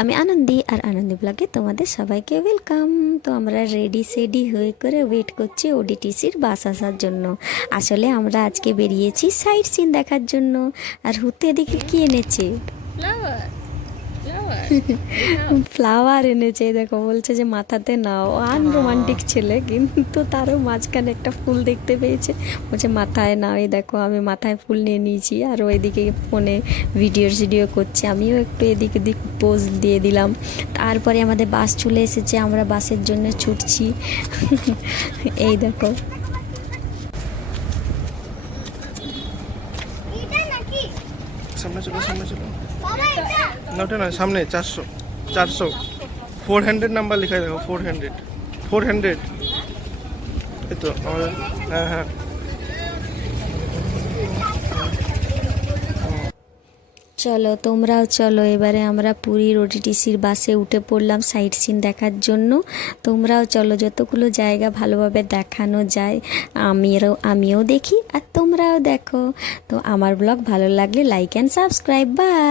আমি আনন্দী, আর আনন্দী ব্লগে তোমাদের সবাইকে ওয়েলকাম। তো আমরা রেডি সেডি হয়ে করে ওয়েট করছি ওডিটিসির বাস আসার জন্য। আসলে আমরা আজকে বেরিয়েছি সাইট সিন দেখার জন্য। আর হুতে এদিকে কি এনেছে? ফ্লাওয়ার এনেছে। দেখো বলছে যে মাথাতে নাও। আনরোমান্টিক ছেলে, কিন্তু তারও মাঝখানে একটা ফুল দেখতে পেয়েছে, বলছে মাথায় নাও। এই দেখো আমি মাথায় ফুল নিয়ে নিয়েছি, আর ওইদিকে ফোনে ভিডিও করছে। আমিও একটু এদিক ওদিক পোজ দিয়ে দিলাম। তারপরে আমাদের বাস চলে এসেছে, আমরা বাসের জন্য ছুটছি। এই দেখো সামনে চলো, সামনে চলো। না ওটা না, সামনে 400 400 নাম্বার লেখা, দেখো 400 এই তো আমাদের। হ্যাঁ হ্যাঁ, চলো তোমরাও চলো। এবারে আমরা পুরীর ওটিটিসির বাসে উঠে পড়লাম সাইট সিন দেখার জন্য। তোমরাও চলো, যতগুলো জায়গা ভালোভাবে দেখানো যায় আমিও দেখি আর তোমরাও দেখো। তো আমার ব্লগ ভালো লাগলে লাইক অ্যান্ড সাবস্ক্রাইব। বাই।